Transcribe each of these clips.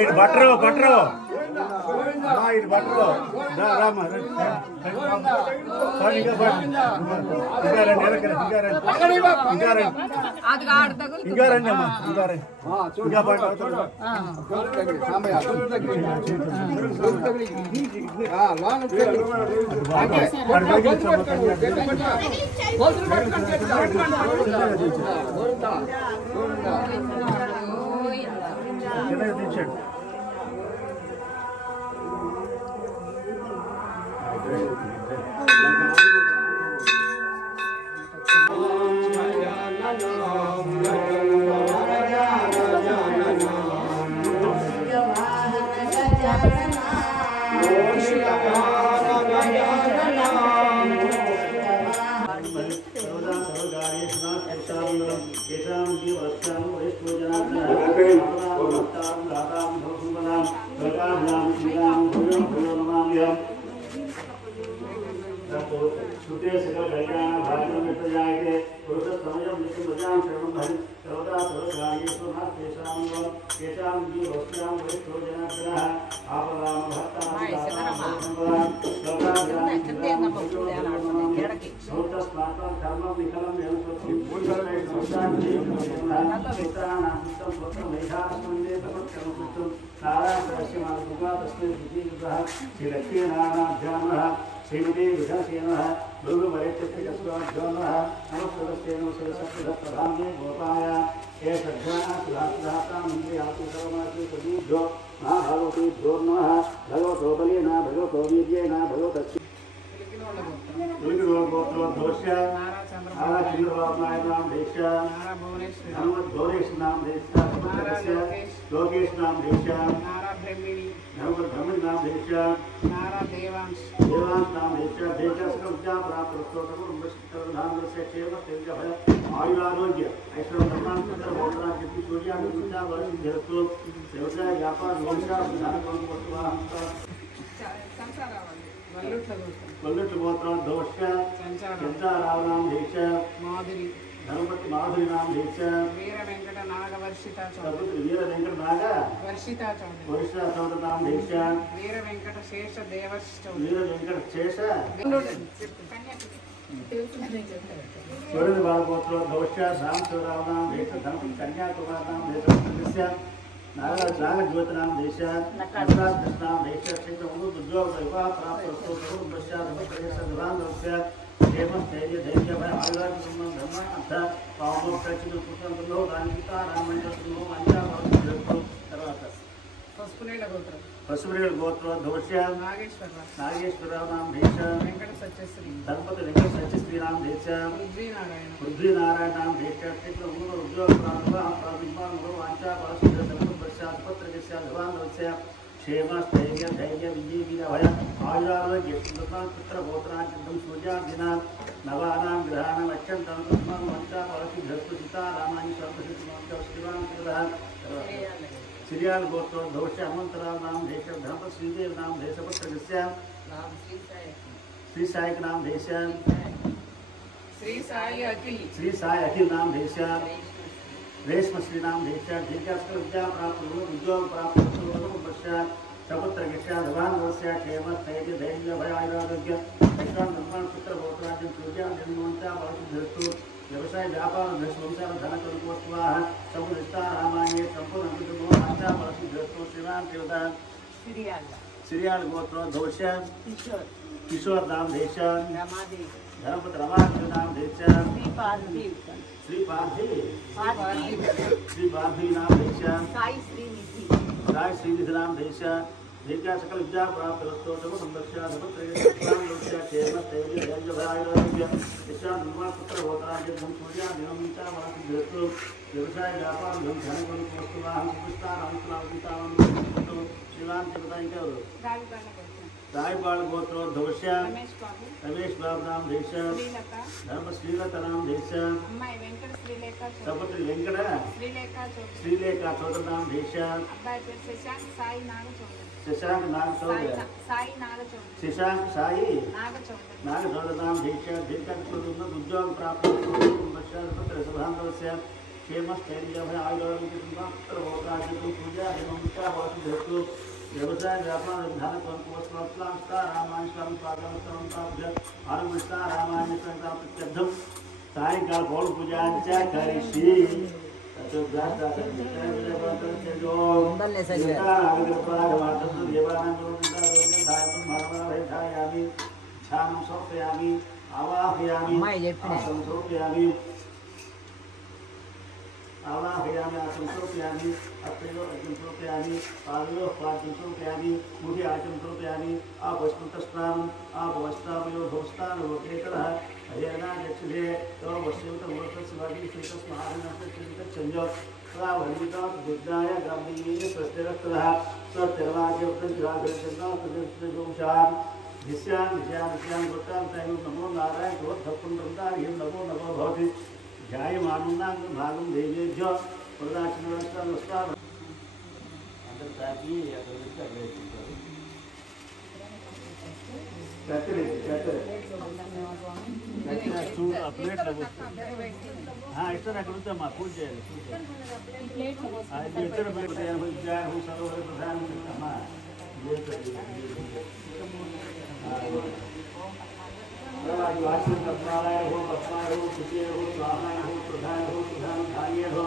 ఇటు butter butter ఇటు butter Rama ఇంకా రండి అమ్మా ఇంకా రండి ఇంకా తీర్చాడు श्रीमती विधासेन गुरु प्रधान गोपाय हे श्रद्धा मंत्री आत्मो महाभगवती नमः भगवतो बलिना भगवतो वीर्येण भगवत भुवनेश नाम लोकेश नाम ब्रह्मण नाम देवांश नाम आयुरारोग्य व्यवसाय व्यापार धर्मपति माधुरी नाम वीर वेंकट नाग वर्षिता नाम वीर वेंकट शेष वीर वेंकट शेष सूर्य बालगोत्र दोष्य राम शिवराव नाम धर्मपति कन्याकुमार नाम नागज्योति नाम नाम क्षेत्र उद्योग विवाह प्राप्त देवं धैर्य धैर्य भय आयुर्वेद संबंध धर्म अर्थ पावो प्रचित पुत्रंलो रानिता रामंडलो अंजा తర్వాత పసుపురేల గోత్ర దోష్య నాగేశ్వర నామ దేశ వెంకట సత్యశ్రీ ధర్మపతి వెంకట సత్యశ్రీ నామ దేశ పృథ్వీ నారాయణ నామ దేశ क्षेत्र उद्योग प्रारंभ प्रारंभ वांछा परस्पर धर्म प्रसाद पत्र के भगवान वत्स्य क्षेम स्थैर्य धैर्य विजय वीरभय आयुरारोग्य पुत्र गोत्रांचम सूर्यादिना नवानां ग्रहाणां अत्यंतं मंचा परस्पर बृहस्पतिता रामानि सर्वसिद्धिमंत्र श्रीयाल गोत्र दोष अमंतराव नाम देश धर्मपति श्रीदेव नाम देश पत्र श्री साई नाम देश श्री साई अखिल नाम देश रेशम श्री नाम देश विद्या प्राप्त उद्योग प्राप्त सपुत्र भगवान वर्ष्या क्षेम स्थैर्य धैर्य भय आयुरारोग्य निर्माण पुत्र गोत्राज्य सूर्या जन्मवंचा भवतु व्यवसाय व्यापार संसार धन कल्पोत्सवाः सब विस्तार रामायणे संपूर्ण कुटुंबो वांछा भवतु श्रीराम देवता श्रीयाल गोत्र दोष किशोर नाम देश धर्मपति रमादेव नाम देश श्री पार्थी नाम देश साई श्रीनिधि नाम देश विद्या सकल विद्या प्राप्त रस्तो सब संरक्षा समुद्र क्षेम स्थैर्य धैर्य भयारोग्य निर्माण पुत्र गोत्राज्य धन सूर्या नियमिता वासी दृष्टो व्यवसाय व्यापार धन धन वस्तुवाहं सुपुष्टा रामकृष्ण श्रीराम देवता इनके रायबाल गोत्र दोष्य रमेश बाबू नाम देश धर्म श्रीलता नाम देश सपुत्री वेंकट श्रीलेखा चौधरी नाम देश शशांक नाग चौधरी शशांक साई नाग चौधरी नाम देश दीर्घ उद्योग प्राप्त क्षेमस्थैर्य आयुर्वेद पूजा वस्तु व्यवसाय व्यापार विधान रामायण सायंकाल पौल पूजा आवाहयामि आचमसोपयामि अप्रियो आचमसोपयामि पादयोः पाचमसोपयामि मुखे आचमसोपयामि आपस्मृतस्नानम् आपवस्तामयो भवस्तानवकेतरः अयना गच्छते तव वश्यवतमूर्तस्वादी श्रीतस्माहारनस्तच्चिन्तच्छन्यो तदा वन्दितात् बुद्धाय ग्रामीण प्रत्यरक्तः सत्यर्वाक्यवृत्तञ्जरागरचन्द्रास्तजोंशान् निस्यान् वृत्तां तैव नमो नारायण गोत्थपुण्डृन्दार्यं नमो नमो भवति ध्यायमानं भागं देवेभ्यो प्रदाचिनवस्ता अंतर्ताकी प्लेट हाँ इस तरह करूँ तो मैं पूछ जाएगा सरोवर प्रधान पद्मालय हो पद्माय हो कुटिय हो स्वाहाय हो प्रधान धान्य हो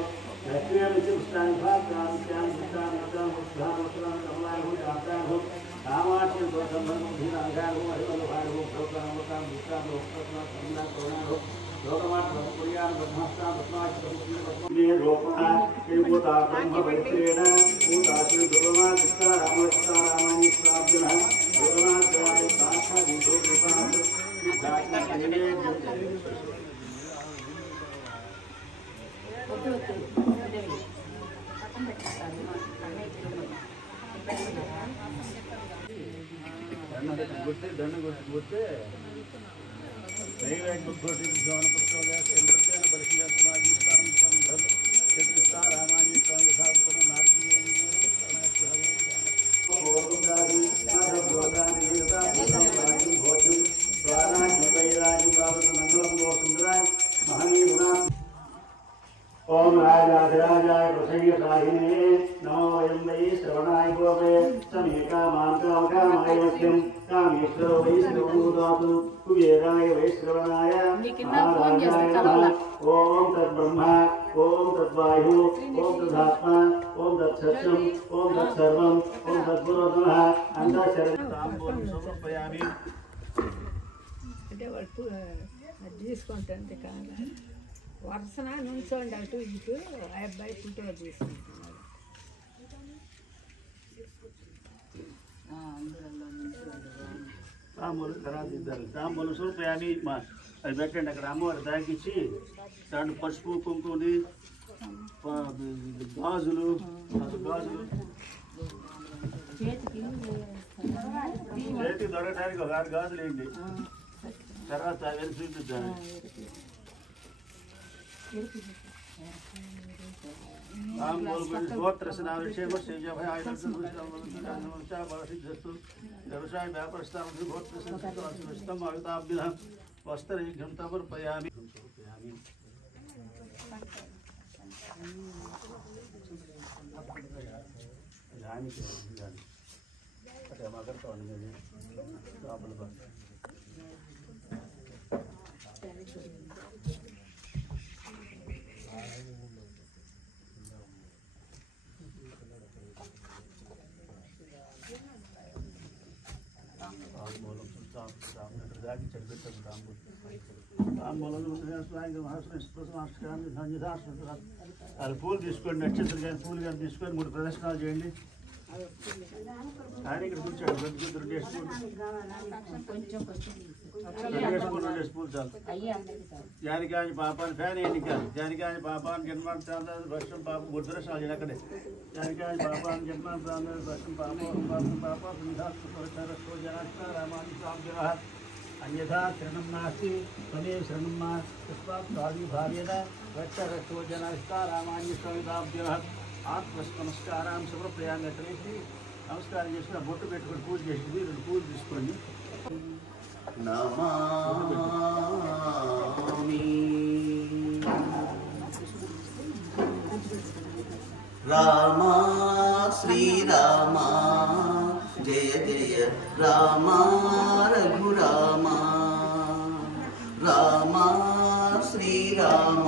लक्ष्मी विचिष्टान भाग्यान ज्ञान विज्ञान विज्ञान प्रधान वस्त्रान कमलाय हो जाताय हो कामाचि दोषमन धीरांगाय हो हरिवल भाय हो प्रोग्रामकाम विचार लोकपत्ना कमला करुणा हो लोकमात पुरियान ब्रह्मस्ता पद्माच पद्मे रोपा केवता ब्रह्म वैत्रेण भूताचि दुर्मा कृष्ण रामानि प्राप्यः दुर्मा ग्रामे साक्षा दिशो कृपा ओम राजाधिराजाय प्रसन्नसाहिने नमो वयं वै श्रवणाय गोपे समेकामान्तकामाय वक्ष्यं कामेश्वरो वै श्रवणोदातु कुबेराय वै श्रवणाय महाराजाय नमः ओम तद्ब्रह्मा ओम तद्वायु ओम तदात्मा ओम तत्सत्यम् ओम तत्सर्वम् ओम तद्गुरो नमः अंतःशरणं समर्पयामि అంటే వరకు అది తీసుకుంటుంది కాదు వరుసన నుంచోండి అటు ఇటు ఆ అబ్బాయి ఫోటో తీసుకుంటున్నాడు తాంబూలు తర్వాత ఇద్దరు తాంబూలు సమర్పయామి అది పెట్టండి అక్కడ అమ్మవారి తాకిచ్చి దాంట్లో పసుపు కుంకుమని గాజులు చేతికి దొరకడానికి ఒక 6 గాజులు వేయండి తర్వాత వెళ్ళి చూపిద్దాను व्यवसाय व्यापारस्ताभ्य वस्त्रयुग्यं समर्पयामि పూలు తీసుకోండి నక్షత్ర కానీ పూలు కానీ తీసుకొని 3 ప్రదర్శనలు చేయండి ఆయన ఇక్కడ కూర్చోండి 2 పూలు చాలు జానికాని పాపాన్ని ఫ్యాన్ వేయండి కాదు జానికాని పాపాన్ని జన్మాన్ ప్రాంతాలు భక్ష్యం పాపం 3 ప్రదర్శనలు చేయండి అక్కడే జానికాని పాపాన్ని జన్మాన్ ప్రాంతాలు భక్ష్యం పాపం రామాని ప్రాప్య अन्यथा शरणं नास्ति तमेव शरणं मा तस्मात् स्वादिभावेन रक्षरक्षोजनस्ता रामान्य स्वामिताभ्यः आत्मनमस्कारां समर्पयामि अटलेసి నమస్కారం చేసుకుని బొట్టు పెట్టుకొని పూజ చేసి 2 పూజ తీసుకొని నమామి రామ శ్రీరామ జయ జయ రామ రఘురామ రామ శ్రీరామ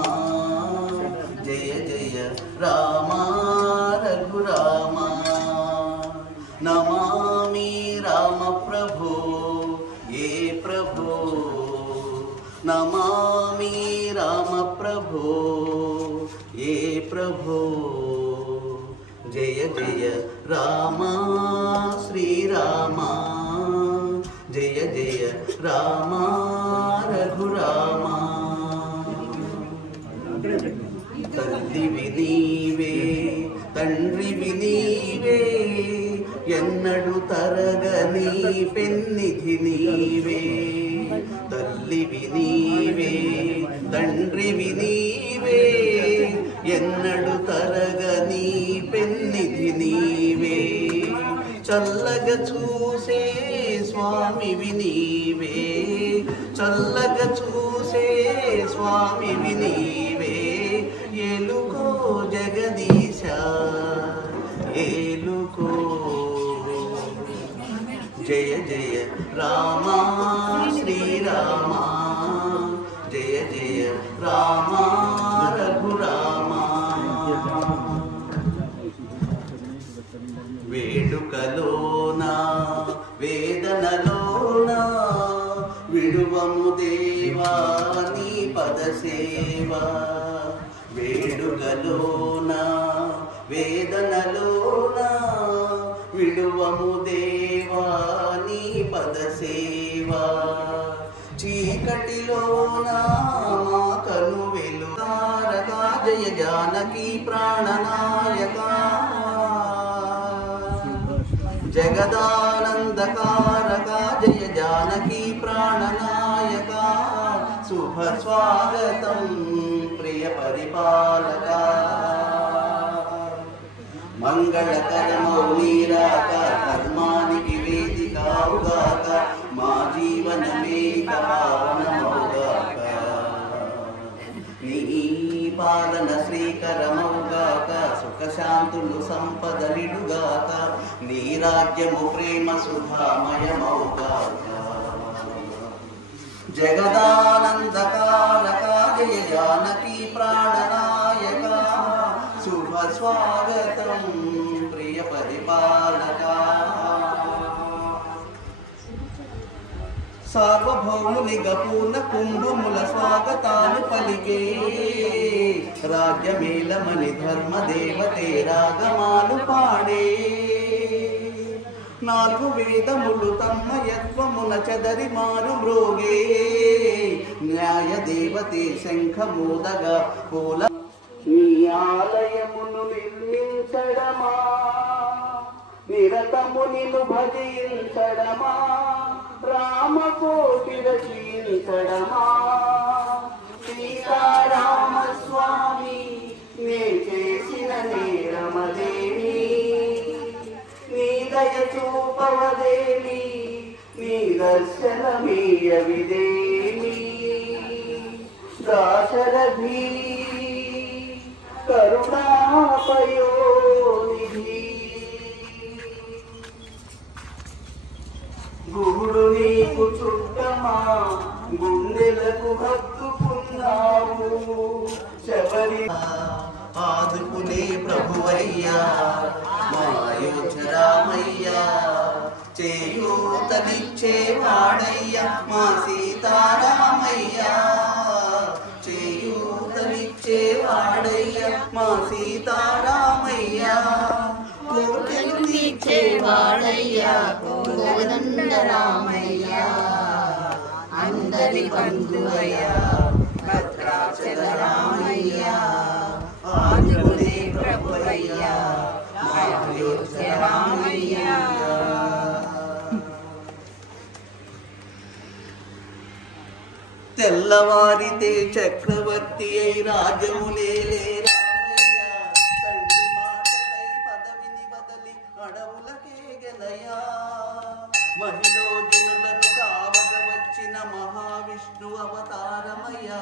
జయ జయ రామ రఘురామ నమామి రామ ప్రభో ఏ ప్రభో నమామి రామ ప్రభో ఏ ప్రభో జయ జయ రామ శ్రీరామ జయ జయ రామ రఘురామ తల్లివి నీవే తండ్రివి నీవే ఎన్నడు తరగని పెన్నిధి నీవే తల్లివి నీవే తండ్రివి నీవే ఎన్నడు తరగని పెన్నిధి నీవే చల్లగా చూసే స్వామివి నీవే చల్లగా చూసే స్వామివి నీవే ఏలుకో జగదీశ ఏలుకో జయ జయ రామ శ్రీరామ జయ జయ రామ రఘురామ వేడుకలోన వేదనలోన విడువము దేవా నీ పద సేవ వేడుకలోన వేదనలోన విడువము దేవా నీ పద సేవ చీకటిలోన మా కను వెలుగారగా జయ జానకి ప్రాణనాయక జగదానందకారక జయ జానకి ప్రాణనాయక శుభ స్వాగతం ప్రియ పరిపాలక మంగళకరమౌ నీరాక కర్మానికి వేదికావుగాక మా జీవనమే పావనమౌగాక నీ పాలన శ్రీకరమౌగాక సుఖశాంతులు సంపదలిడుగాక నీ రాజ్యము ప్రేమ సుధామయమౌగాక జగదానందకారక జయ జానకి ప్రాణనాయక శుభ స్వాగతం ప్రియ పరిపాలక సార్వభౌమునిగ పూర్ణ కుంభముల స్వాగతాలు పలికే రాజ్యమేలమని ధర్మదేవతే రాగమాలు పాడే నాలుగు వేదములు తన్మయత్వమున చదరి మారు మ్రోగే న్యాయ దేవతే శంఖమోదగా పూల నీ ఆలయమును నిర్మించడమా నిరతము నిన్ను భజించడమా రామకోటి రచించడమా సీతారామ స్వామి నే చేసిన నేరమదేమి నీ దయ చూపవదేమి నీ దర్శనమీయవిదేమి దాశరథి కరుణాపయోనిధి గుహుడు నీకు చుట్టమా గుండెలకు హత్తుకున్నావు శబరి ఆదుకునే ప్రభువయ్యా మా అయోధ్య రామయ్యా చేయూతనిచ్చే వాడయ్యా మా సీతారామయ్యా చేయూతనిచ్చే వాడయ్యా మా సీతారామయ్యా కోటలు తీర్చే వాడయ్యా కోదండ రామయ్యా అందరి బంధువయ్యా భద్రాచల రామయ్యా ఆదుకునే ప్రభువయ్యా అయోధ్య రామయ్యా తెల్లవారితే చక్రవర్తి అయి రాజ్యములేలే తండ్రి మాటకై పదవిని బదలి అడవులకే గెలయా మహిళ జనులను కావగ వచ్చిన మహావిష్ణు విష్ణు అవతారమయ్యా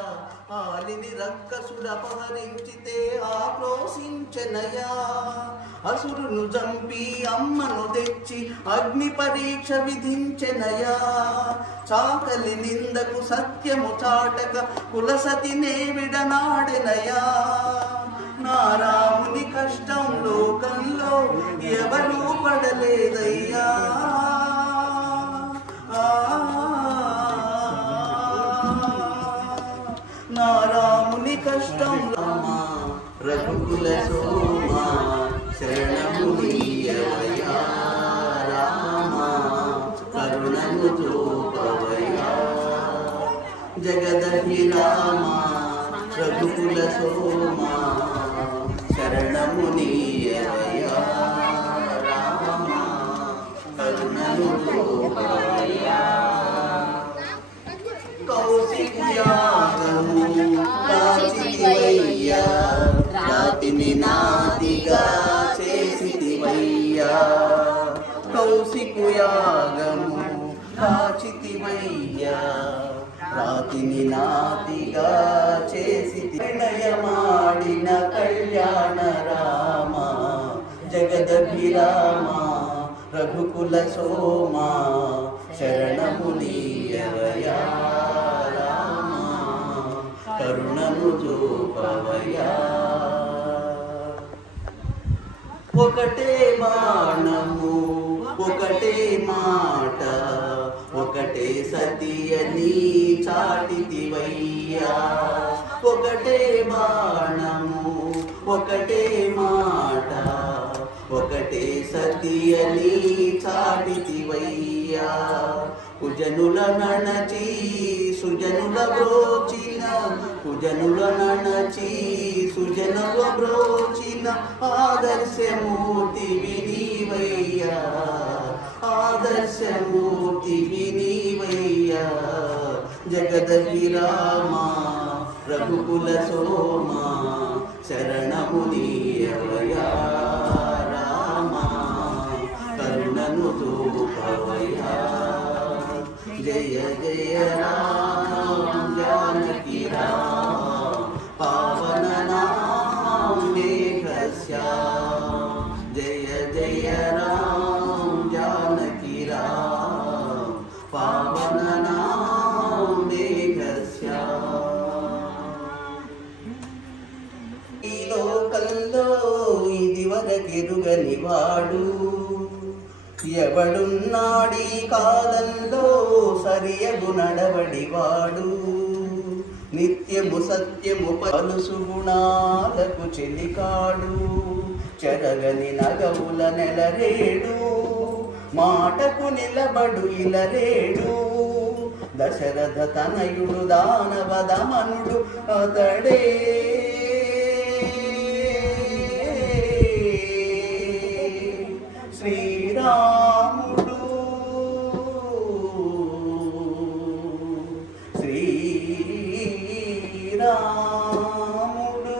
ఆలిని రక్కసుడపహరించితే ఆక్రోశించెనయా అసురును చంపి అమ్మను తెచ్చి అగ్ని పరీక్ష విధించెనయా చాకలి నిందకు సత్యము చాటక కులసతినే విడనాడెనయా నా రాముని కష్టం లోకంలో ఎవరూ పడలేదయ్యా నా రాముని కష్టం రఘుకుల సోమా శరణమునియవయ్యా రామా కరుణను చూపవయ్యా జగదభిరామా రఘుకుల సోమా శరణమునియవయ్యా రామా కరుణను చూపవయ్యా కౌశిక్యాగము కాచితివయ్యా రాతిని నాదిగా చేసితివయ్యా కౌశికుయాగము కాచితివయ్యా రాతిని నాదిగా చేసితి ప్రణయమాడిన కళ్యాణ రామ జగదభిరామ రఘుకుల సోమా శరణమునియవయ్యా రామా కరుణను చూపవయ్యా ఒకటే బాణము ఒకటే మాట ఒకటే సతియని చాటితివయ్యా ఒకటే బాణము ఒకటే మాట ఒకటే సతియని చాటితివయ్యా కుజనుల నణచి సుజనుల బ్రోచిన కుజనుల నణచి సుజనుల బ్రోచిన ఆదర్శమూర్తి వినివయ్యా ఆదర్శమూర్తి వినివయ్యా జగదభిరామా రఘుకుల సోమా శరణమునియవయ్యా రామా కరుణను చూపవయ్యా జయ జయ రామ జానకి రామ పావన నామ మేఘశ్యామ జయ జయ రామ జానకి రామ పావన నామ మేఘశ్యామ ఈ లోకంలో ఇదివరకెరుగని వాడు ఎవడున్నాడీ కాలంలో సరియగు నడవడివాడు నిత్యము సత్యము పలుసు గుణాలకు చెలికాడు చెరగని నగవుల నెలరేడు మాటకు నిలబడు ఇలరేడు దశరథ తనయుడు దానవ దమనుడు అతడే శ్రీరాముడు శ్రీరాముడు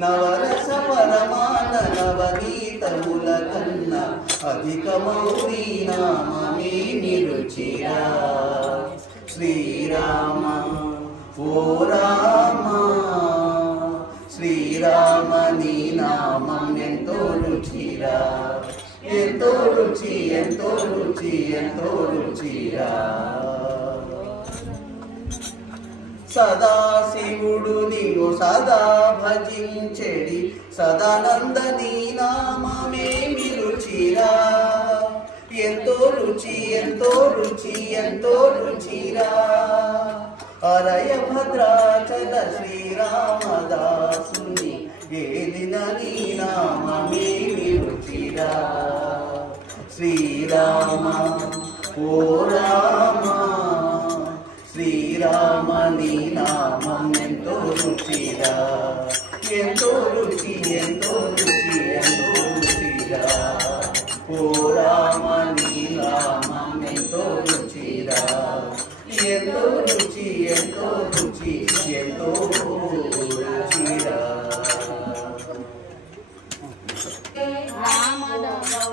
నవరస పరమాన నవనీతముల కన్న అధికమౌని నామమే నిరుచిరా శ్రీరామ ఓ రామ శ్రీరామ నీ నామం ఎంతో రుచిరా ఎంతో రుచి ఎంతో రుచి ఎంతో రుచిరా సదాశివుడు నిన్ను సదా భజించెడి సదానంద నీ నామమేమి రుచిరా ఎంతో రుచి ఎంతో రుచి ఎంతో రుచిరా అరయ భద్రాచల శ్రీరామదాసుని ఏలిన నీ నామమేమి రుచిరా శ్రీరామ ఓ రామ శ్రీరామ నీ నామం ఎంతో రుచిరా ఎంతో రుచి ఎంతో రుచి ఎంతో రుచిరా ఓ రామ నీ నామం ఎంతో రుచిరా ఎంతో రుచి ఎంతో రుచి ఎంతో రుచిరా రామదాసు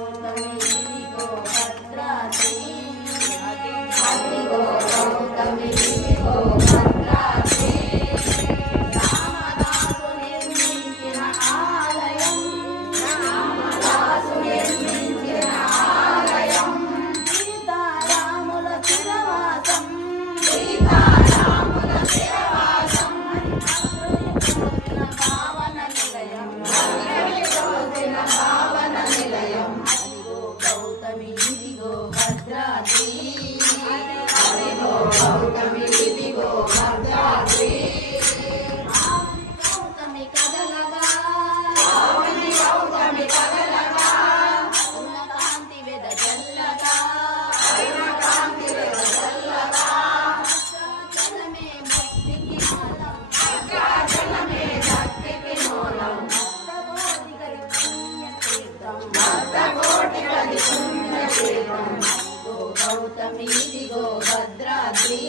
గౌతమి దిగో భద్రాద్రి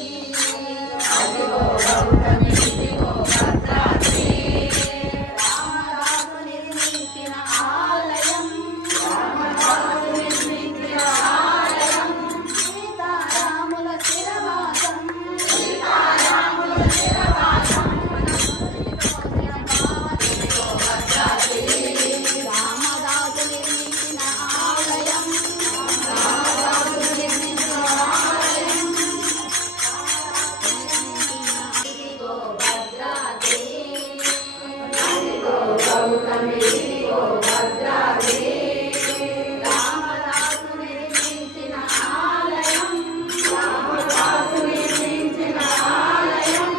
అదిగో గౌతమి దిగో భద్రాద్రి రామదాసు నిర్మించిన ఆలయం రామదాసు నిర్మించిన ఆలయం సీతారాముల చిరవాసం సీతారాముల చిరవాసం భద్రాద్రి రామదాసు నిర్మించిన ఆలయం రామదాసు నిర్మించిన ఆలయం ఇదిగో భద్రాద్రి అదిగో గౌతమి ఇదిగో భద్రాద్రి రామదాసు నిర్మించిన ఆలయం రామదాసు నిర్మించిన ఆలయం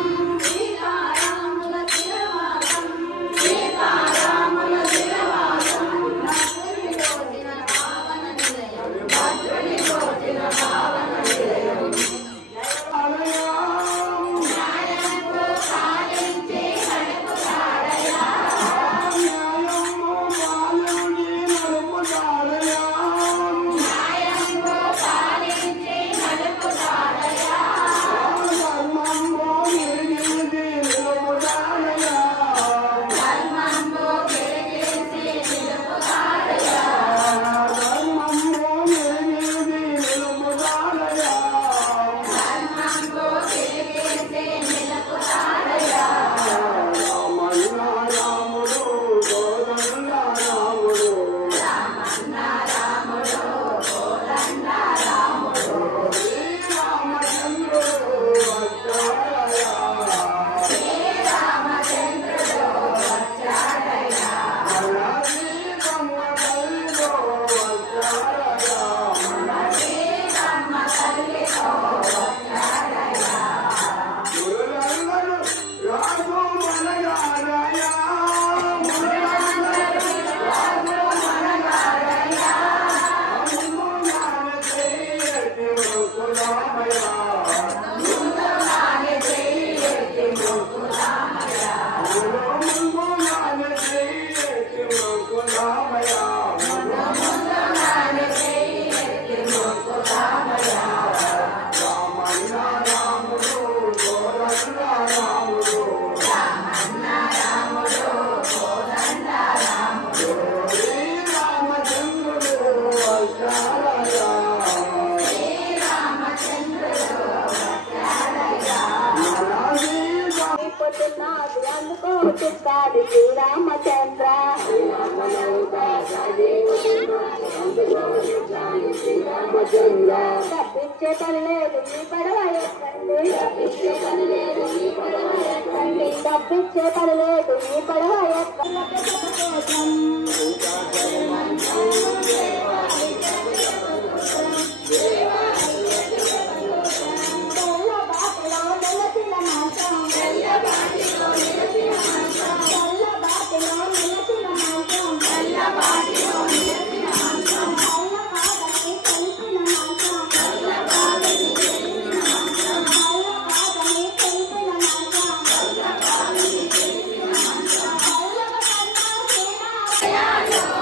సీతారాముల చిరవాసం సీతారాముల చిరవాసం భద్రుని కోటిన పావన నిలయం భద్రుని కోటిన పావన నిలయం న్యాయంతో పాలించే కడుపు కాడయా న్యాయంతో పాలించే కడుపు కాడయా ధర్మంతో వెలిగేసి నిలుపు కాడయా ధర్మంతో వెలిగేసి నిలుపు కాడయా రామన్న రాముడు కోదండ రాముడు శ్రీరామచంద్రుడు వచ్చాడయ్యా శ్రీరామ తల్లితో వచ్చాడయ్యా ముందుగానే చెయ్యెత్తి మొక్కుదామయ్యా ముందుగానే చెయ్యెత్తి మొక్కుదామయ్యా రామన్న రాముడు కోదండ రాముడు శ్రీరామచంద్రుడు వచ్చాడయ్యా పుట్టినాడు అందుకో పుట్టాడు శ్రీరామచంద్ర తప్పించే పని లేదు మీ పడవ ఎక్కండి తప్పించే పని లేదు మీ పడవ ఎక్కండి తప్పించే పని లేదు మీ పడవ Yeah.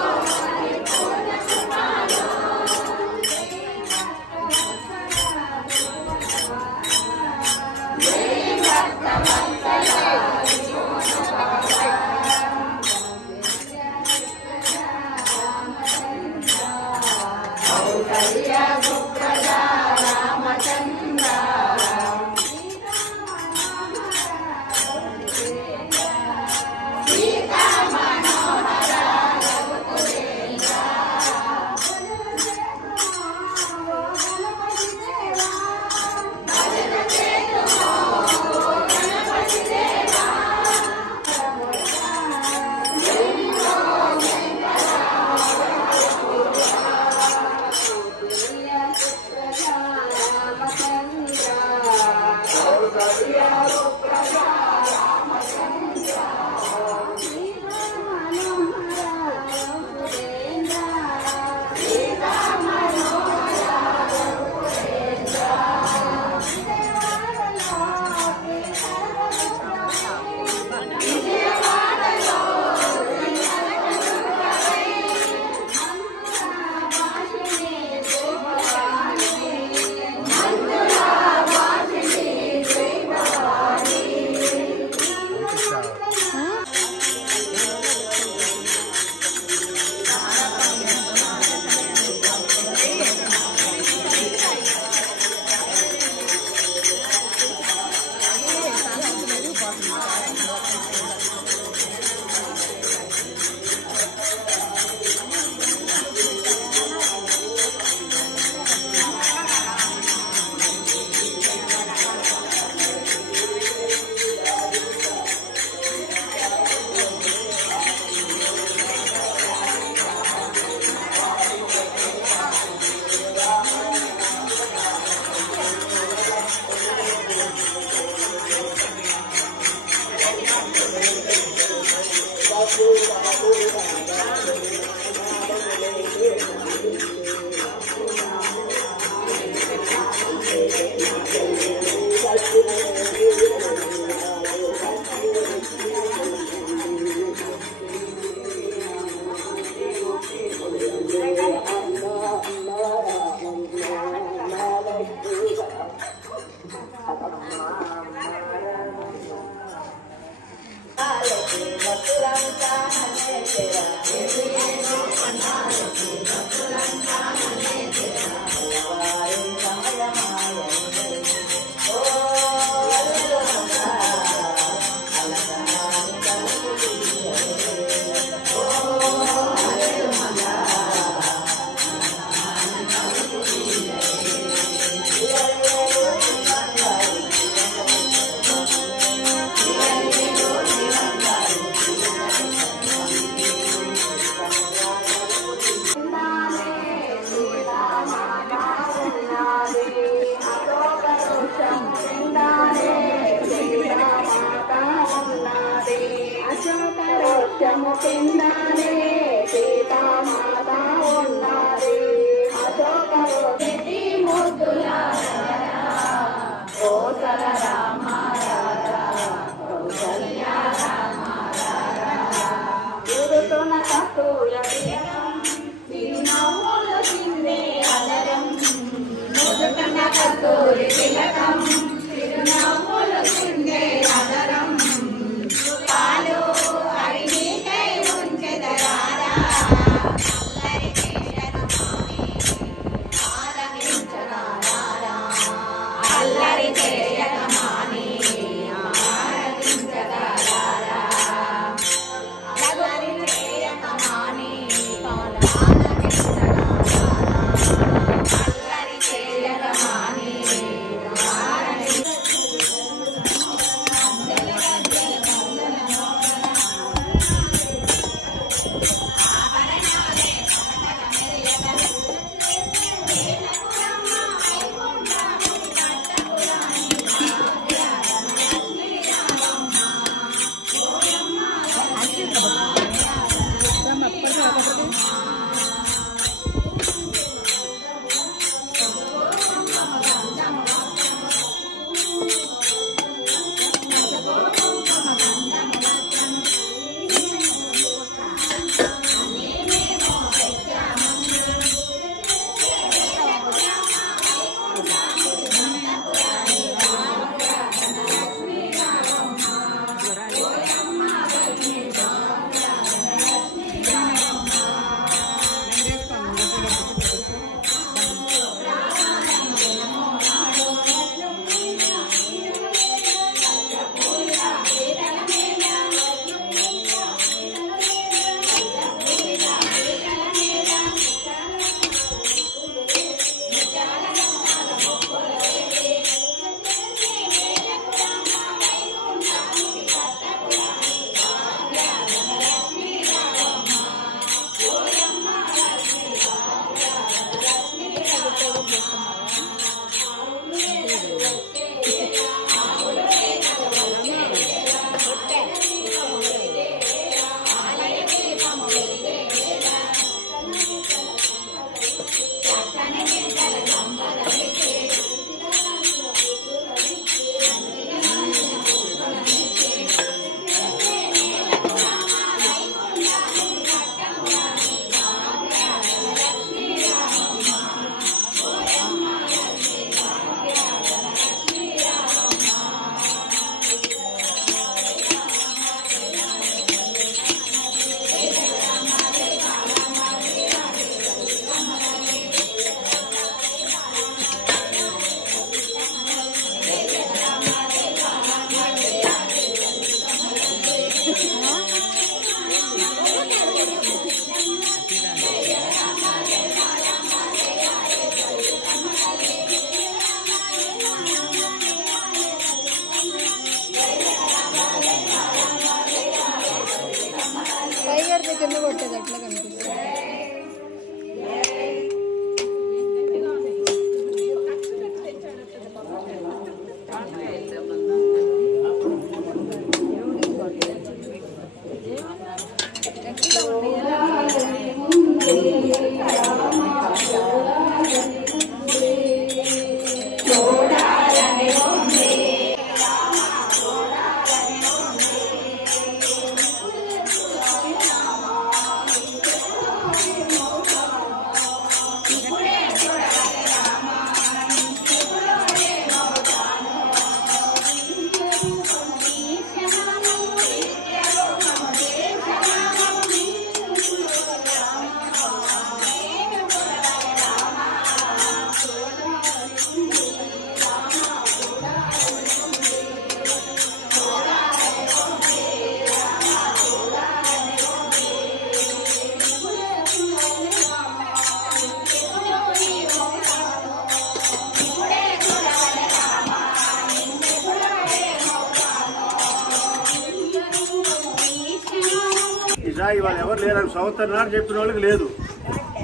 ఇవాళ ఎవరు లేరు. సంవత్సరం నాడు చెప్పిన వాళ్ళకి లేదు.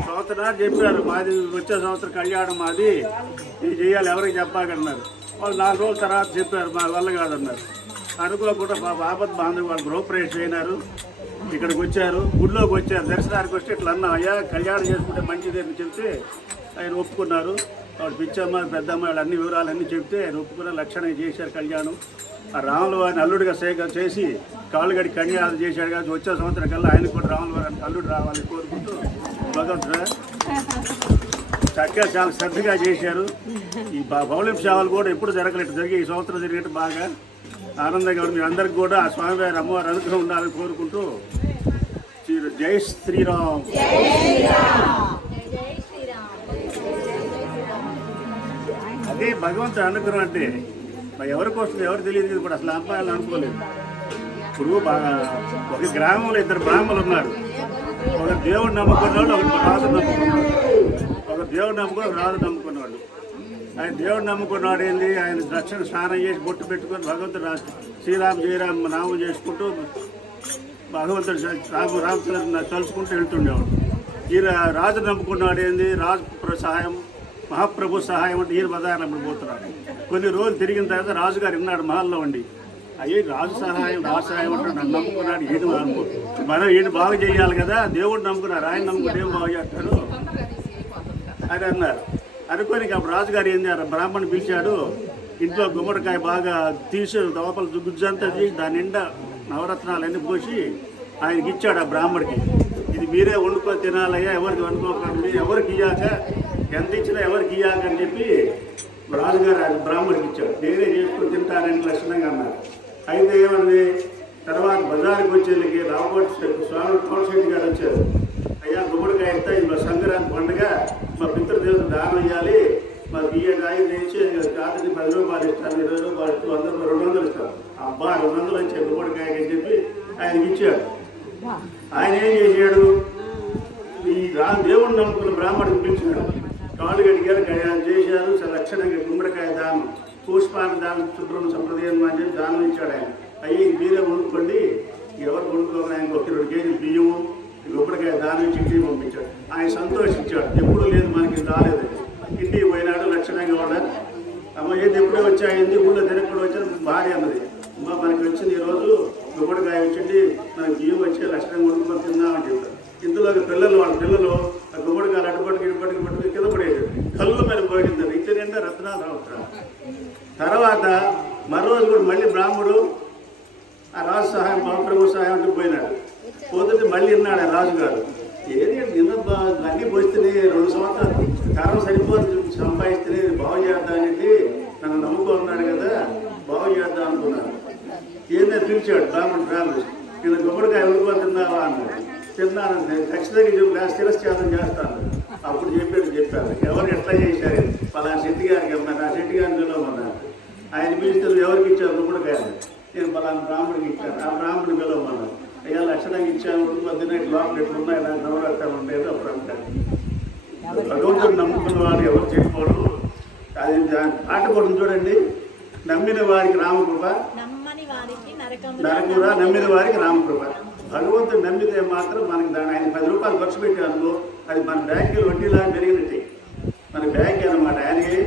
సంవత్సరం నాడు చెప్పారు మాది వచ్చే సంవత్సరం కళ్యాణం మాది ఇది చేయాలి ఎవరికి చెప్పాకన్నారు. వాళ్ళు 4 రోజుల తర్వాత చెప్పారు మా వల్ల కాదన్నారు. అనుకోకుండా ఆపద్ బాంధవ్ వాళ్ళు గృహప్రవేశం అయినారు. ఇక్కడికి వచ్చారు, గుడిలోకి వచ్చారు. దర్శనానికి వస్తే ఇట్లా అన్నా అయ్యా కళ్యాణం చేసుకుంటే మంచిది అని చెప్తే ఆయన ఒప్పుకున్నారు. వాళ్ళు పిచ్చమ్మ పెద్దమ్మ వాళ్ళు అన్ని వివరాలన్నీ చెప్తే ఆయన ఒప్పుకున్న లక్షణం చేశారు కళ్యాణం. ఆ రాముల వారిని అల్లుడిగా చేసి కాళ్ళుగడి కన్యాదానం చేశాడు. కానీ వచ్చే సంవత్సరం కల్లా ఆయన కూడా రాముల వారిని అల్లుడు రావాలని కోరుకుంటూ భగవంతుడు చక్కగా చాలా శ్రద్ధగా చేశారు. ఈ పౌర్ణమి సేవలు కూడా ఎప్పుడు జరగలేదు, జరిగి ఈ సంవత్సరం జరిగేట్టు బాగా ఆనందంగా ఉంది. మీ అందరికి కూడా ఆ స్వామివారి అమ్మవారి అనుగ్రహం ఉండాలని కోరుకుంటూ జై శ్రీరామ్. అదే భగవంతుడి అనుగ్రహం అంటే ఎవరికి వస్తుంది ఎవరు తెలియదు. ఇప్పుడు అసలు అమ్మాయిలు అనుకోలేదు. ఇప్పుడు బాగా ఒక గ్రామంలో 2 బ్రాహ్మణులు ఉన్నారు. ఒక దేవుడు నమ్ముకున్నవాళ్ళు, ఒక రాజు నమ్ముకున్నాడు. ఒక దేవుడు నమ్ముకుని రాజు నమ్ముకున్నాడు. ఆయన దేవుడు నమ్ముకున్నాడు ఏంది, ఆయన దక్షిణ స్నానం చేసి బొట్టు పెట్టుకొని భగవంతుడు శ్రీరామ్ జయరామ్ నామం చేసుకుంటూ భగవంతుడు రామచంద్ర తలుచుకుంటూ వెళ్తుండేవాడు. ఈయన రాజు నమ్ముకున్నాడు ఏంది, రాజు సహాయం మహాప్రభు సహాయం అంటే ఈయన బదారణ పోతున్నాడు. కొన్ని రోజులు తిరిగిన తర్వాత రాజుగారు విన్నాడు మహల్లో ఉండి, అయ్యి రాజు సహాయం అంటే నన్ను నమ్ముకున్నాడు ఈయన మనం ఈయన బాగు చేయాలి కదా, దేవుడు నమ్ముకున్నారు, ఆయన నమ్ముకుంటే ఏం బాగు చేస్తాడు అని అన్నారు. అనుకోని అప్పుడు రాజుగారు ఏంది బ్రాహ్మణ్ పిలిచాడు. ఇంట్లో గుమ్మడికాయ బాగా తీసి లోపల గుజ్జంతా తీసి దాని నిండా నవరత్నాలన్నీ పోసి ఆయనకి ఇచ్చాడు. ఆ బ్రాహ్మడికి ఇది మీరే వండుకొని తినాలయ్యా, ఎవరికి వండుకోకండి, ఎవరికి ఇయ్యాక ఎంత ఇచ్చినా ఎవరికి ఇయ్యాక అని చెప్పి రాజుగారు ఆయన బ్రాహ్మడికి ఇచ్చాడు. నేనే చేసుకుని తింటానని లక్షణంగా అన్నారు. అయితే ఏమన్నది తర్వాత బజారుకి వచ్చేళ్ళకి స్వామి కోటశెట్టి గారు వచ్చారు. అయ్యా గుమ్మడికాయ ఇస్తా, ఇది మా సంక్రాంతి పండుగ, మా పితృదేవత దానం ఇవ్వాలి, మాకు ఇయ్యండి ఆయన ఇచ్చి కాదని 10 రూపాయలు ఇస్తాను, 20 రూపాయలు ఇస్తాను, 100 200 ఇస్తాను. అబ్బా 200 వచ్చాయి గుమ్మడికాయకి అని చెప్పి ఆయనకి ఇచ్చాడు. ఆయన ఏం చేశాడు, ఈ దేవుడిని నమ్ముకున్న బ్రాహ్మణుడికి పిలిచాడు. కాళ్ళు గడిగారు, కళ్యాణం చేశారు. లక్షణంగా గుమ్మడికాయ దానం, పుష్పాన్ని దానం, శుభ్రం సంప్రదాయం అని చెప్పి దానం ఇచ్చాడు. ఆయన అయ్యి మీరే వండుకోండి, ఎవరు వండుకోవాలి, ఆయనకు 1 2 కేజీలు బియ్యము గుమ్మడికాయ దానం ఇచ్చి ఇంటికి పంపించాడు. ఆయన సంతోషించాడు. ఎప్పుడు లేదు మనకి రాలేదు. ఇంటికి పోయినాడు లక్షణంగా కూడా. అమ్మ ఏది ఎప్పుడే వచ్చాయింది ఊళ్ళో తినకుండా వచ్చారు. భార్య అన్నది, అమ్మ మనకి వచ్చింది ఈరోజు గుమ్మడికాయ వచ్చింది, మనకి బియ్యం వచ్చే లక్షణంగా వండుకొని తిందామని చెప్తారు. ఇందులోకి పిల్లలు వాళ్ళ పిల్లలు ఆ గుమ్మడికాయలు అడ్డుపట్టుకు కింద పడేది కళ్ళు మీద పోయింది. ఇచ్చి నిండా రత్నాలు రావుతారు. తర్వాత మరోజు కూడా మళ్ళీ బ్రాహ్మడు ఆ రాజు సహాయం మహాప్రభు సహాయం అంటూ పోయినాడు. పోతుంటే మళ్ళీ విన్నాడు ఆ రాజుగారు, ఏది నిన్న అన్నీ పోస్తేనే 2 సంవత్సరాలు కాలం సరిపోతుంది సంపాదిస్తేనే బాగు చేద్దామనేది నన్ను నమ్ముకున్నాడు కదా, బాగు చేద్దాం అనుకున్నాను. ఏందో పిలిచాడు బ్రాహ్మణుడు. నేను గుమ్మడికాయ వండుకొని తిన్నావా అన్నాడు. తిన్నానంటే ఖచ్చితంగా గ్లాస్ తిరస్కారం చేస్తాను. అప్పుడు చెప్పారు ఎవరు ఎట్లా చేశారు, పలా శెట్టి గారికి నా శెట్టి గారిని పిలవమన్నారు. ఆయన పిలిస్తే ఎవరికి ఇచ్చారు గుమ్మడికాయ, నేను పలానా బ్రాహ్మణికి ఇచ్చాను. ఆ బ్రాహ్మణుని పిలవమన్నారు. అయ్యా లక్షణంగా ఇచ్చాను, మధ్యనట్టు లోపల ఎట్లున్నాయి, నాకు నవరత్నాలు ఉండేది అప్పుడు అంటారు. భగవంతుడు నమ్ముకున్న వారు ఎవరు చెప్పుకోరు. అది పాట కూడా చూడండి, నమ్మిన వారికి రామకృప, నరకూర నమ్మిన వారికి రామకృప. భగవంతుడు నమ్మితే మాత్రం మనకి దాని ఆయన 10 రూపాయలు ఖర్చు పెట్టాను, అది మన బ్యాంకులో వడ్డీలాగా పెరిగినట్టే. మన బ్యాంక్ అనమాట. ఆయనకి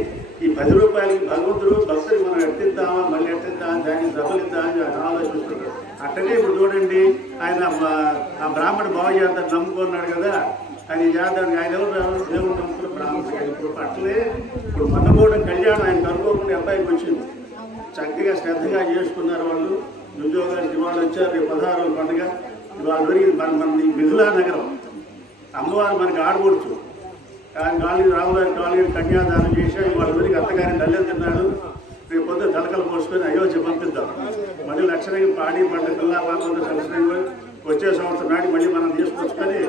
ఈ 10 రూపాయలకి భగవంతుడు భక్తుడికి మనం ఎట్టిద్దామా, మళ్ళీ ఎట్టిద్దామా, దానికి డబ్బులు ఇద్దామని ఆలోచిస్తుంటాడు. అట్టనే ఇప్పుడు చూడండి, ఆయన ఆ బ్రాహ్మణుడు బాగు చేద్దాం నమ్ముకున్నాడు కదా, ఆయన చేద్దానికి ఆయన ఎవరు దేవుడు నమ్ముకున్న బ్రాహ్మణుడు. ఇప్పుడు అట్లే ఇప్పుడు మన కూడా కళ్యాణం ఆయనకు అనుకోకుండా అబ్బాయికి వచ్చింది. చక్కగా శ్రద్ధగా చేసుకున్నారు వాళ్ళు. ఉద్యోగానికి ఇవాళ వచ్చారు. రేపు 16 పండుగ ఇవాళ దొరికింది. మన మిథులా నగరం అమ్మవారు మనకి ఆడకూడదు. కానీ రాముగారి కాళీ కన్యాదానం చేశారు. ఇవాళ దొరికి అత్తగారిని నల్లెలు తిన్నాడు. రేపు పొద్దున తలకలు పోసుకొని అయోధ్య పంపిద్దాం. మళ్ళీ లక్షణంగా పాడి పంట పిల్ల పాత్ర లక్షణంగా వచ్చే సంవత్సరం నాటి మళ్ళీ మనం తీసుకొచ్చుకొని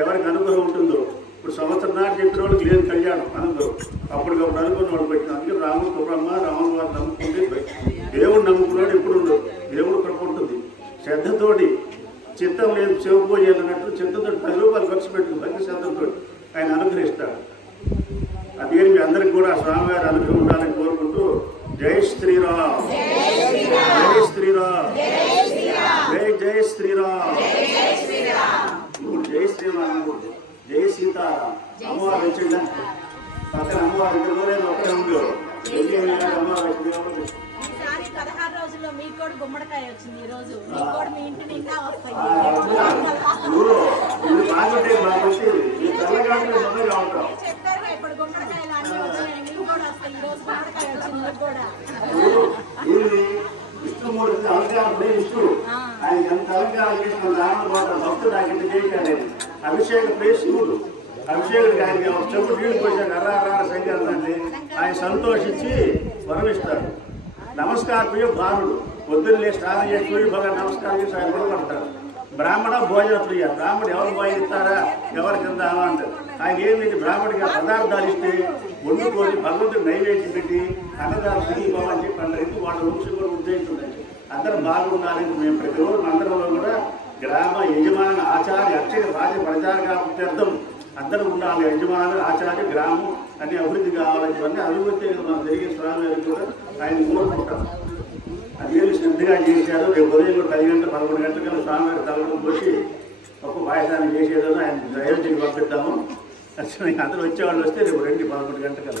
ఎవరికి అనుగ్రహం ఉంటుందో. ఇప్పుడు సంవత్సరం నాటి చెప్పిన వాళ్ళకి లేదు కళ్యాణం అనుగ్రహం. అప్పటికప్పుడు అనుకున్న వాళ్ళు పెట్టిన. అందుకే రాముడు కృపమ్మ రాముడు వారు నమ్ముకుంటే దేవుడు నమ్ముకున్నాడు ఎప్పుడు ఉండదు. దేవుడు కృప ఉంటుంది. శ్రద్ధతోటి చిత్తం లేదు శివ పూజ చేయాలన్నట్టు చిత్తంతో 10 రూపాయలు ఖర్చు పెట్టుకుని భక్తి శ్రద్ధతో ఆయన అనుగ్రహిస్తాడు. అందుకని మీ అందరికి కూడా స్వామివారి అనుగ్రహం ఉండాలని కోరుకుంటూ జై శ్రీరామ్, జై శ్రీరామ్, జై జై శ్రీరామ్. అమ్మవారు వచ్చిందా పక్కన అమ్మవారు ఇంటి ఒక్కడే ఉండు అమ్మవారు వచ్చింది. ఈసారి 16 రోజుల్లో మీకు కూడా గుమ్మడికాయ వచ్చింది. ఈ రోజు మీకు కూడా మీ ఇంటి నిండా వస్తాయి. చెప్పారు ఇప్పుడు గుమ్మడికాయలు అన్నీ వచ్చినాయి, మీకు కూడా వస్తాయి. ఈ రోజు గుమ్మడికాయ వచ్చింది మీకు కూడా. విష్ణుమూర్తి అలంకారం విష్ణుడు ఆయన ఎంత అలంకారం చేసిన రామబాబు భక్తుడు ఆయన చేశాడు. అభిషేక ప్రియ శివుడు అభిషేకుడికి ఆయన చెప్పుడు నీళ్ళు పోసాడు. అర్రా శంకర్ అంటే ఆయన సంతోషించి వరమిస్తాడు. నమస్కార ప్రియ భానుడు పొద్దున్నే స్నానం చేసి బాగా నమస్కారం చేసి ఆయన పడుకుంటారు. బ్రాహ్మణ భోజన ప్రియ బ్రాహ్మణుడు ఎవరు భోజనిస్తారా ఎవరు తిందామా అంటారు. ఆయన ఏమిటి బ్రాహ్మణుడికి పదార్థాలు ఇస్తే వండుకొని భగవంతుడు నైవేద్యం పెట్టి అన్నదానం తిరిగిపోవాలని చెప్పి అన్నారు. ఎందుకు వాళ్ళ వంశం కూడా ఉద్దేశించండి. అందరూ బాగుండాలని మేము ప్రతిరోజు అందరంలో కూడా గ్రామ యజమాన ఆచార్య అక్షయ రాజ ప్రచారకార్థం అందరూ ఉండాలి. యజమానులు ఆచార్య గ్రామం అన్ని అభివృద్ధి కావాలని చెప్పి అభివృద్ధి మనం జరిగే స్వామి గారికి కూడా ఆయన కోరుకుంటాం. అదేమి శ్రద్ధగా చేశారు. రేపు ఉదయం కూడా 10 గంటల 11 గంటల స్వామి గారి తలగడం పోసి ఒక పాయసాన్ని చేసేదో ఆయన అయోధ్యకి పంపిద్దాము. అందరూ వచ్చేవాళ్ళు వస్తే రేపు 11 గంటల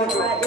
Thank you.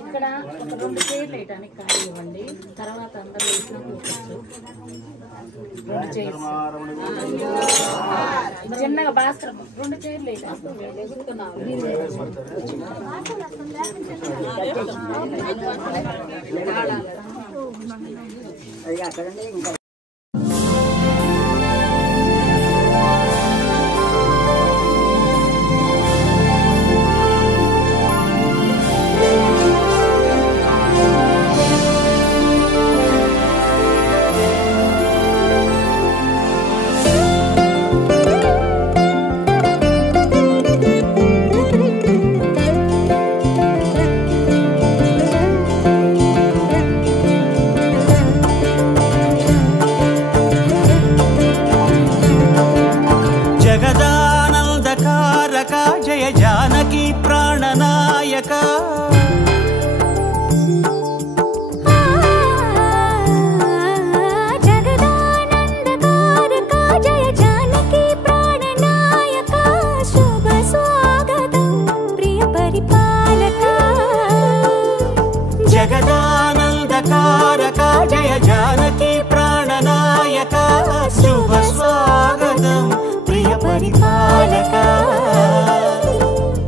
ఇక్కడ ఒక 2 చైర్లు వేయడానికి ఖాళీ ఇవ్వండి. తర్వాత అందరూ వేసినా కూర్చోచ్చు. 2 చైర్స్ చిన్నగా భాస్కర్ 2 చైర్లు వేయడానికి జయ జానకి ప్రాణనాయక జగదానందకారక జయ జానకి ప్రాణనాయక శుభ స్వాగతం ప్రియ పరిపాలక జగదానందకారక జయ జానకి ప్రాణనాయక శుభ స్వాగతం ప్రియ పరిపాలక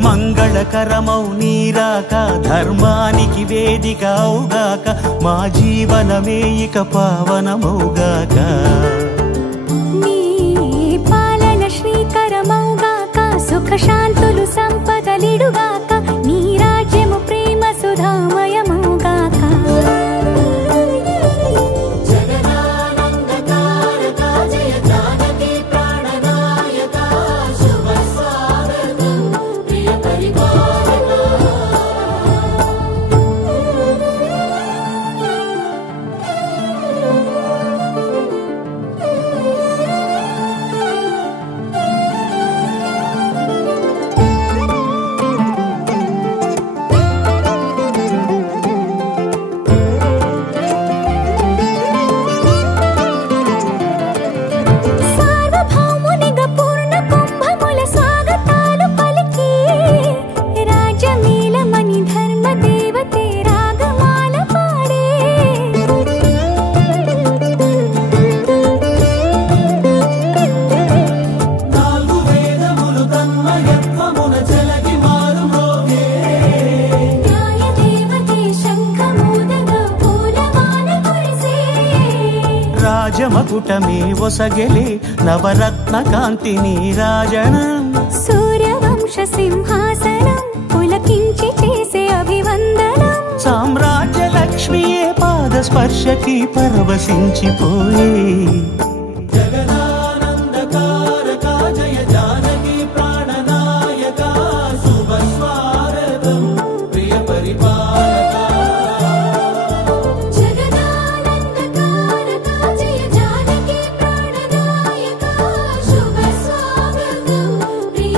మంగళకరమౌ నీరాక ధర్మానికి వేదిక అవుగాక మా జీవనమే ఇక పావనమౌగాక నీ పాలన శ్రీకరమౌగాక సుఖ శాంతులు సంపదలిడుగాక నీ రాజ్యము ప్రేమ సుధామయమౌగాక మకుటమే ఒసగెలే నవరత్న కాంతి నీరాజనం సూర్యవంశ సింహాసనం పులకించి చేసే అభివందనం సామ్రాజ్య లక్ష్మియే పాద స్పర్శకి పరవశించిపోయే జగదానందకారక జయ జానకి ప్రాణనాయక శుభ స్వాగతం ప్రియ పరిపాలక జగదానందకారక జయ జానకి ప్రాణనాయక శుభ స్వాగతం ప్రియ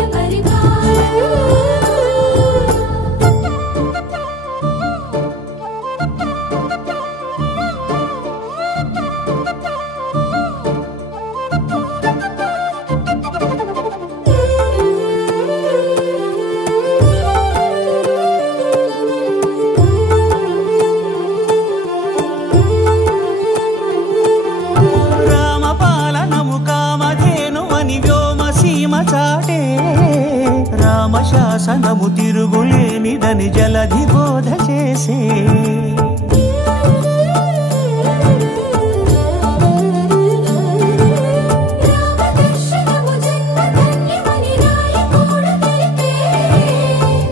రామపాలనము కామధేనువని వ్యోమసీమ చాటే రామశాసనము తిరుగులేనిదని జలధి బోధ చేసే రామదర్శనము జన్మధన్యమని నాయకుడు తెలిపే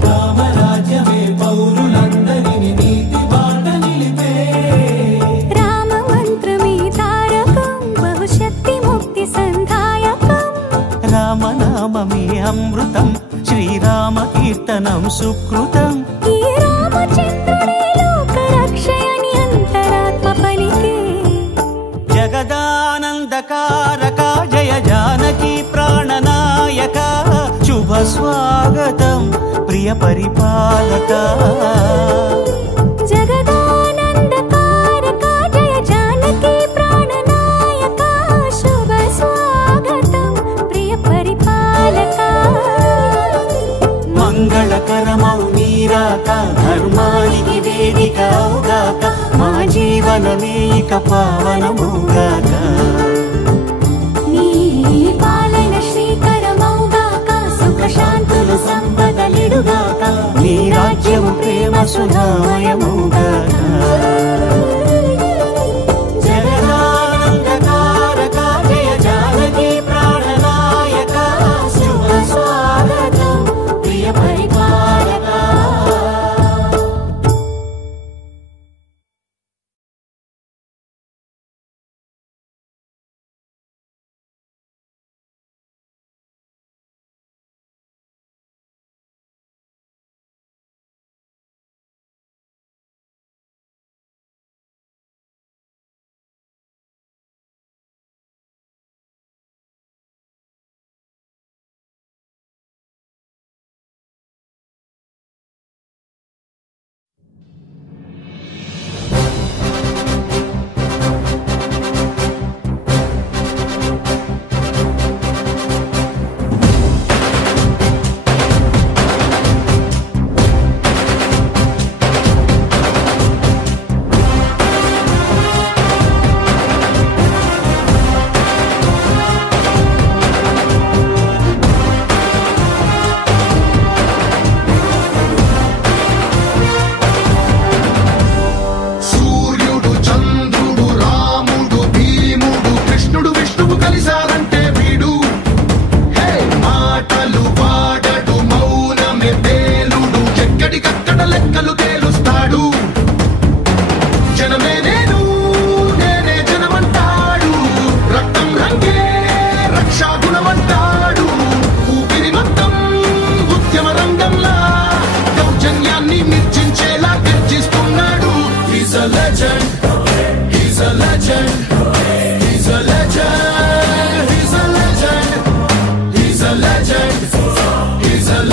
రామరాజ్యమే పౌరులందరిని నీతి బాట నిలిపే రామ మంత్రమే తారకం బహుశక్తి ముక్తి సంధాయకం రామనామమే అమృతం శ్రీరామ కీర్తనం సుకృతం ఈ రామచంద్రుడే లోక రక్షయని అంతరాత్మ పలికే జగదానందకారక జయ జానకి ప్రాణనాయక శుభ స్వాగతం ప్రియ పరిపాలక జగదానందకారక జయ జానకి ప్రాణనాయక శుభ స్వాగతం ప్రియ పరిపాలక మంగళకరమౌ నీరాక ధర్మానికి వేదిక అవుగాక మా జీవనమే ఇక పావనమౌగాక నీ పాలన శ్రీకరమౌగాక సుఖ శాంతులు సంపదలిడుగాక నీ రాజ్యము ప్రేమ సుధామయమౌగాక జగదానందకారక జయ జానకి ప్రాణనాయక శుభ స్వాగతం ప్రియ పరిపాలక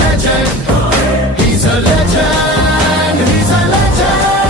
legend. He's a legend. He's a legend.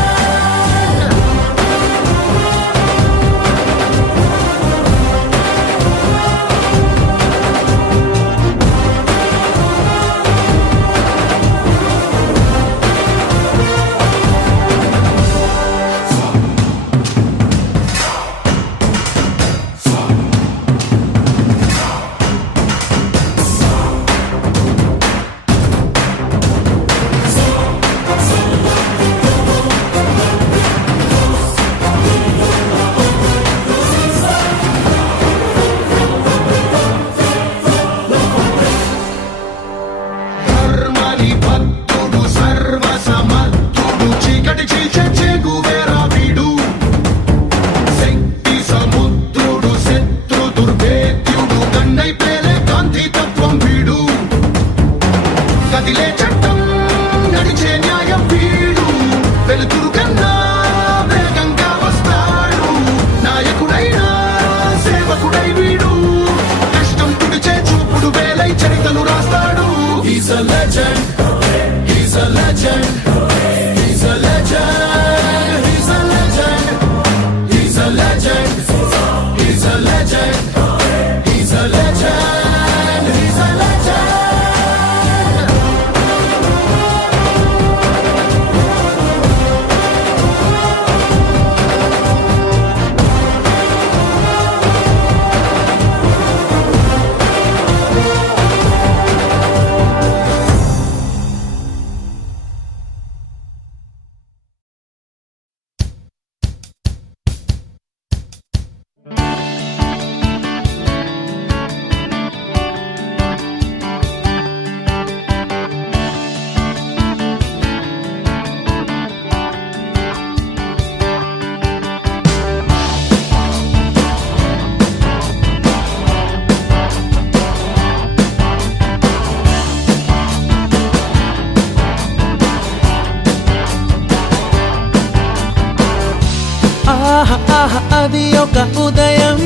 అది ఒక ఉదయం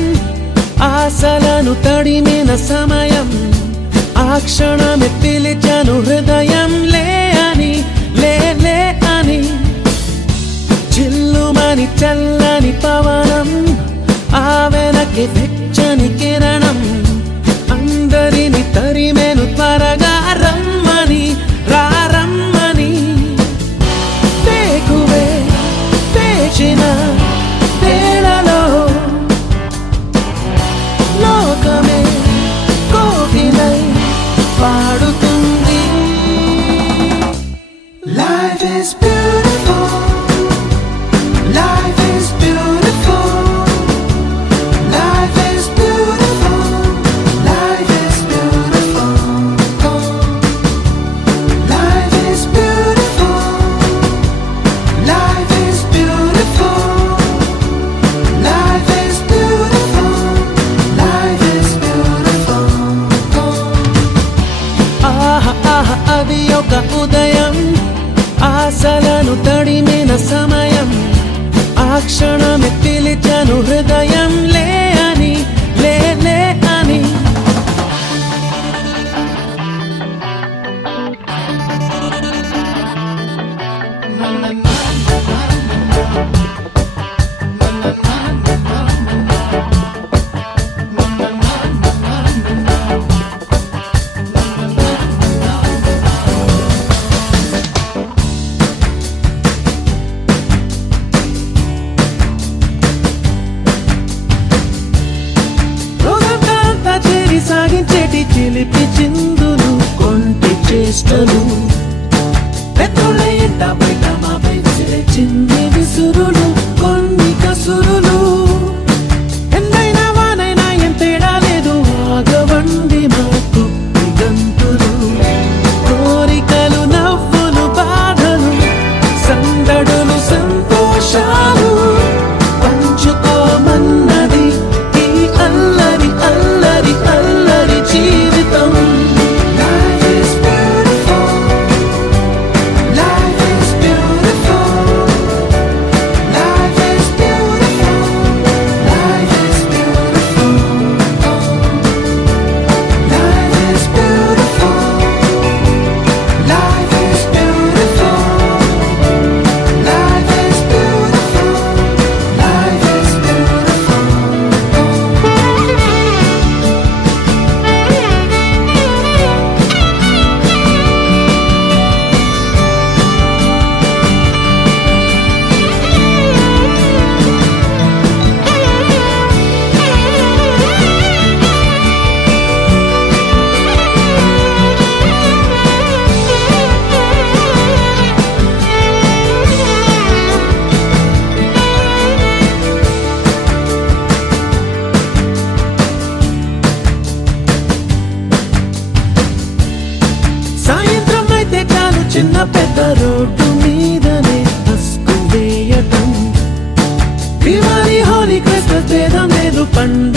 ఆశలను తడిమిన సమయం ఆ క్షణమే పిలిచాను హృదయం లే అని లే అని చిల్లుమని చల్లని పవనం ఆ వెనక్కి వెచ్చని కిరణం అందరిని తరిమేను త్వరగా రమ్మని రమ్మని వేకువే వేచిన వేళలో లోకమే కోకిలై పాడుతుంది. Life is beautiful, life is beautiful, life is beautiful, life is beautiful, life is beautiful, life is beautiful, life is beautiful, life is beautiful. అది ఒక ఉదయం ఆశలను తడిమిన సమయం ఆ క్షణమే పిలిచాను హృదయం లే అని లే అని రోజంతా చేరి సాగించేటి చిలిపి చిందులు కొంటి చేష్టలు పెద్దోళ్ళ ఎంట బయట మాపై విసిరే చిన్ని విసురులు కొన్ని కసురులు ఎందైనా వానైనా ఏం తేడా లేదు ఆగవండి మాకు గంతులు కోరికలు నవ్వులు బాధలు సందడులు సంతోషాలు పంచుకోమన్నది ఈ అల్లరి అల్లరి అల్లరి జీవితం. Life is beautiful, life is beautiful, life is beautiful, life is beautiful, life is beautiful, life is beautiful, life is beautiful, life is beautiful. సాయంత్రం అయితే చాలు చిన్న పెద్ద రోడ్డు మీదనే అస్కు వేయటం దివాళీ హోలీ క్రిస్మస్ భేదం లేదు పండుగ